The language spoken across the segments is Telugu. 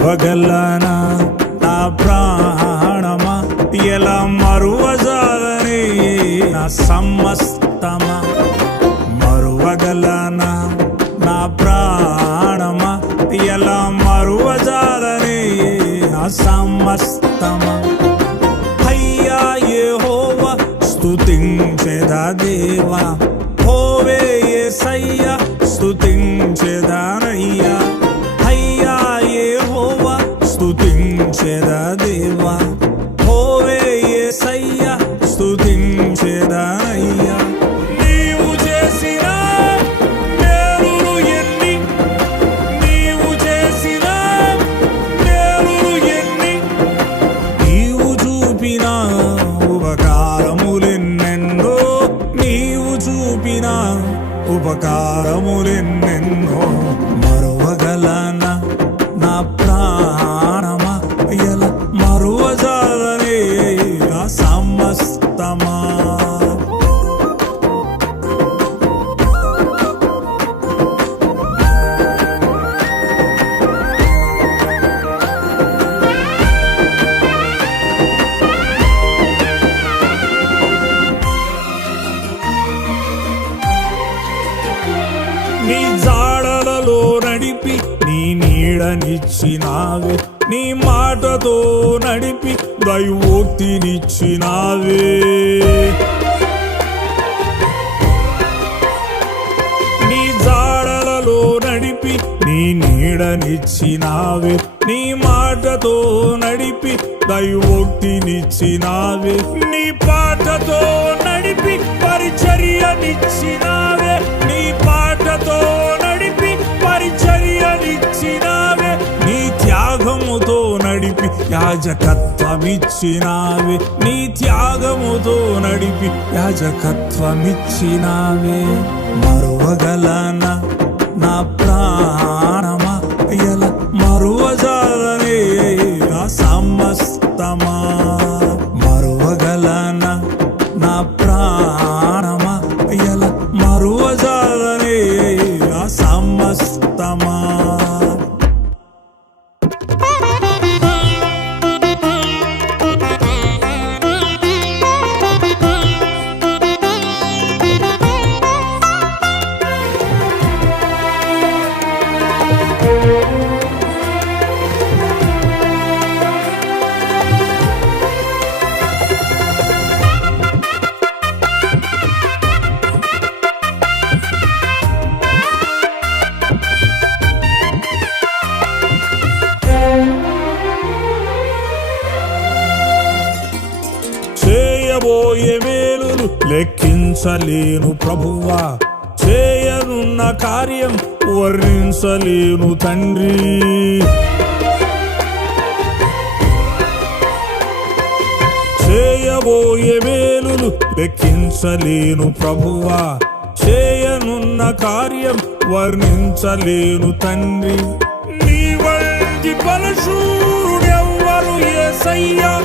మరువగలనా నా ప్రాణమా ఎలా మరువజాలని నా సమస్తమా మరువగలనా నా ప్రాణమా ఎలా మరువజాలని నా సమస్తమా. అయ్యా యెహోవా స్తుతించెదా దేవా హోవే చూపిన ఉపకారములెన్నెన్నో నీడనిచ్చినావే నీ మాటతో నడిపి దైవోక్తినిచ్చినావే. నీ జాడలలో నడిపి నీ నీడనిచ్చినావే నీ మాటతో నడిపి దైవోక్తినిచ్చినావే. నీ పాటతో నడిపి పరిచర్యనిచ్చినావే. యాజకత్వమిచ్చినావే నీ త్యాగముతో నడిపి యాజకత్వమిచ్చినావే మరువగలన నా ప్రాణం? చేయబోయే మేలులు లెక్కించలేను ప్రభువా. చేయనున్న కార్యం వర్ణించలేను తండ్రి. చేయబోయే మేలులు లెక్కించలేను ప్రభువా. చేయనున్న కార్యం వర్ణించలేను తండ్రి. నీ వంటి బలశూరుడెవ్వరు ఏసయ్యా.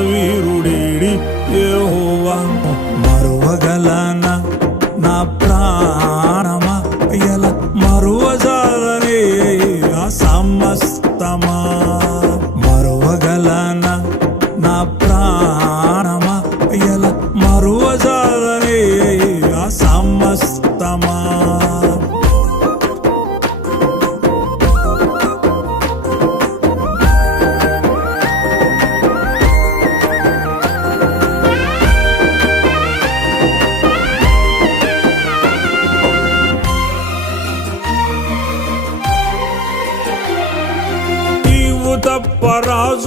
వీరుడేడి యెహోవా. మరువగలన నా ప్రాణమా? ఎలా మరువజాలనే నా సమస్తమా? మరువగలన నా ప్రాణమా? ఎలా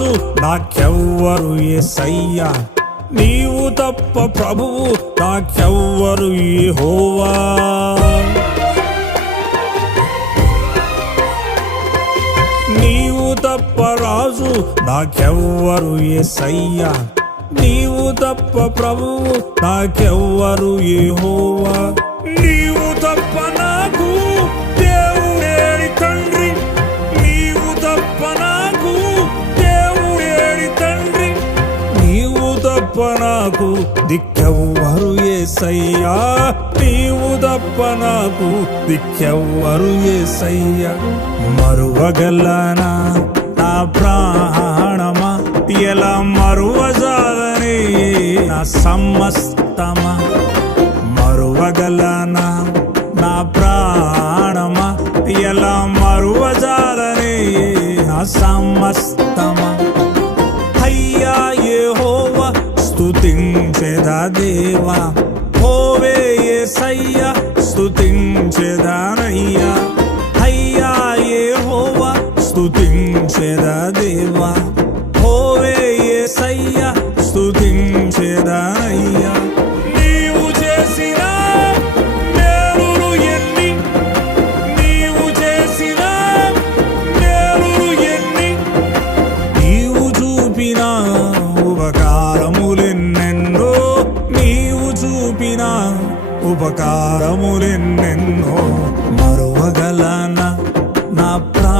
రాజు నాకెవ్వరు ఏసయ్యా. నీవు తప్ప ప్రభువు నాకెవ్వరు హోవా నీవు తప్ప రాజు నాకెవ్వరు ఏసయ్యా. నీవు తప్ప ప్రభువు నాకెవ్వరు యెహోవా నీవు తప్ప నా దిక్కెవ్వరు ఏసయ్యా నీవు తప్ప నాకు దిక్కెవ్వరు ఏసయ్యా. మరువగలనా నా ప్రాణమా? ఎలా మరువజాలని నా సమస్తమా? మరువగలనా నా ప్రాణమా? ఎలా మరువజాలని నా సమస్త దేవా హోవే యేసయ్య స్తుతించెదానయ్యా. అయ్యా ఏ హోవా స్తుతించెదా దేవా. నా ప్రా